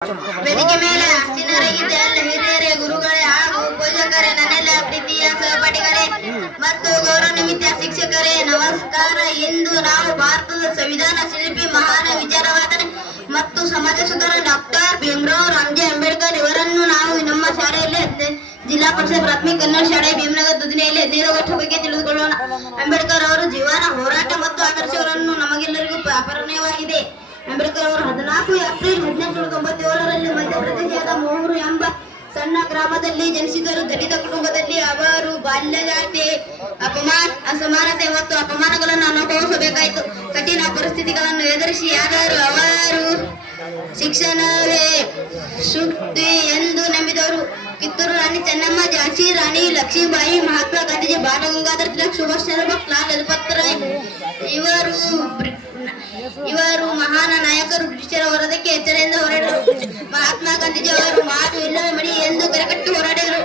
ವೇದಿಕೆ ಮೇಲೆ ಆಸೀನರಾಗಿದ್ದ ಎಲ್ಲ ಹಿರಿಯರೇ, ಗುರುಗಳೇ ಹಾಗೂ ಪೂಜಕರೇ, ನನ್ನೆಲ್ಲ ಪ್ರೀತಿಯ ಸಹಪಾಠಿಗಳೇ ಮತ್ತು ಗೌರವಾನ್ವಿತ ಶಿಕ್ಷಕರೇ, ನಮಸ್ಕಾರ. ಇಂದು ನಾವು ಭಾರತದ ಸಂವಿಧಾನ ಶಿಲ್ಪಿ, ಮಹಾನ್ ವಿಚಾರವಾದಿ ಮತ್ತು ಸಮಾಜ ಸುಧಾರ ಡಾಕ್ಟರ್ ಭೀಮರಾವ್ ರಾಮಜಿ ಅಂಬೇಡ್ಕರ್ ಇವರನ್ನು ನಾವು ನಮ್ಮ ಶಾಲೆಯಲ್ಲಿ ಜಿಲ್ಲಾ ಪರಿಷತ್ ಪ್ರಾಥಮಿಕ ಕನ್ನಡ ಶಾಲೆ ಭೀಮನಗರ ದುದಿನೆಯಲ್ಲಿ 15 ವರ್ಷ ಬಗ್ಗೆ ತಿಳಿದುಕೊಳ್ಳೋಣ. ಅಂಬೇಡ್ಕರ್ ಅವರ ಜೀವನ, ಹೋರಾಟ ಮತ್ತು ಆದರ್ಶಗಳನ್ನು ನಮಗೆಲ್ಲರಿಗೂ ಅಪರಿಚಿತವಾಗಿದೆ. ಅಂಬೇಡ್ಕರ್ ಅವರು 14 ಏಪ್ರಿಲ್ 1897ರಲ್ಲಿ ಮಧ್ಯಪ್ರದೇಶದ ಮೋಹರು ಎಂಬ ಸಣ್ಣ ಗ್ರಾಮದಲ್ಲಿ ಜನಿಸಿದರು. ದಲಿತ ಕುಟುಂಬದಲ್ಲಿ ಅವರು ಬಾಲ್ಯದಾಟೆ, ಅಸಮಾನತೆ ಮತ್ತು ಅಪಮಾನಗಳನ್ನು ಅನುಭವಿಸಬೇಕಾಯಿತು. ಕಠಿಣ ಪರಿಸ್ಥಿತಿಗಳನ್ನು ಎದುರಿಸಿಯಾದರೂ ಅವರು ಶಿಕ್ಷಣವೇ ಶಕ್ತಿ ಎಂದು ನಂಬಿದವರು. ಕಿತ್ತೂರು ರಾಣಿ ಚೆನ್ನಮ್ಮ, ಝಾನ್ಸಿ ರಾಣಿ ಲಕ್ಷ್ಮೀಬಾಯಿ, ಮಹಾತ್ಮ ಗಾಂಧೀಜಿ, ಬಾಲ ಗಂಗಾಧರ ತಿಲಕ್, ಸುಭಾಷ್ ಚಂದ್ರ ಬೋಸ್, ಲಾಲ್ ಲಜಪತ್ ರಾಯ್ ಇವರು ಮಹಾನ್ ನಾಯಕರು. ಬ್ರಿಟಿಷರ ಹೋರಾಟಕ್ಕೆ ಎಚ್ಚರಿಕೆಯಿಂದ ಹೋರಾಡಿದರು. ಮಹಾತ್ಮ ಗಾಂಧೀಜಿ ಅವರು ಮಾತು ಇಲ್ಲವೇ ಮಡಿ ಎಂದು ಕರೆಕಟ್ಟಿ ಹೋರಾಡಿದರು.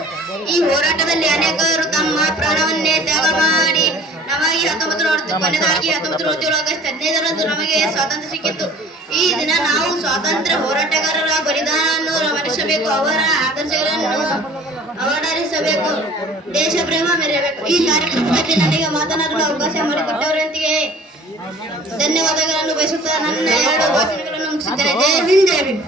ಈ ಹೋರಾಟದಲ್ಲಿ ಅನೇಕರು ತಮ್ಮ ಪ್ರಾಣವನ್ನೇ ತ್ಯಾಗ ಮಾಡಿ ನಮಗೆ 1947 ಆಗಸ್ಟ್ 15ರಂದು ನಮಗೆ ಸ್ವಾತಂತ್ರ್ಯ ಸಿಕ್ಕಿತ್ತು. ಈ ದಿನ ನಾವು ಸ್ವಾತಂತ್ರ್ಯ ಹೋರಾಟಗಾರರ ಬಲಿದಾನವನ್ನು ಸ್ಮರಿಸಬೇಕು, ಅವರ ಆದರ್ಶಗಳನ್ನು ಅವಡರಿಸಬೇಕು, ದೇಶ ಪ್ರೇಮ ಮೆರೆಯಬೇಕು. ಈ ಕಾರ್ಯಕ್ರಮದಲ್ಲಿ ನನಗೆ ಮಾತನಾಡಲು ಅವಕಾಶ ಮಾಡಿಕೊಟ್ಟವರೊಂದಿಗೆ ಧನ್ಯವಾದಗಳನ್ನು ಬಯಸುತ್ತಾ ನನ್ನ 2 ಭಾಷಣಗಳನ್ನು ಮುಗಿಸುತ್ತೇನೆ. ಜೈ ಹಿಂದ್, ಜೈ ಭೀಮ್.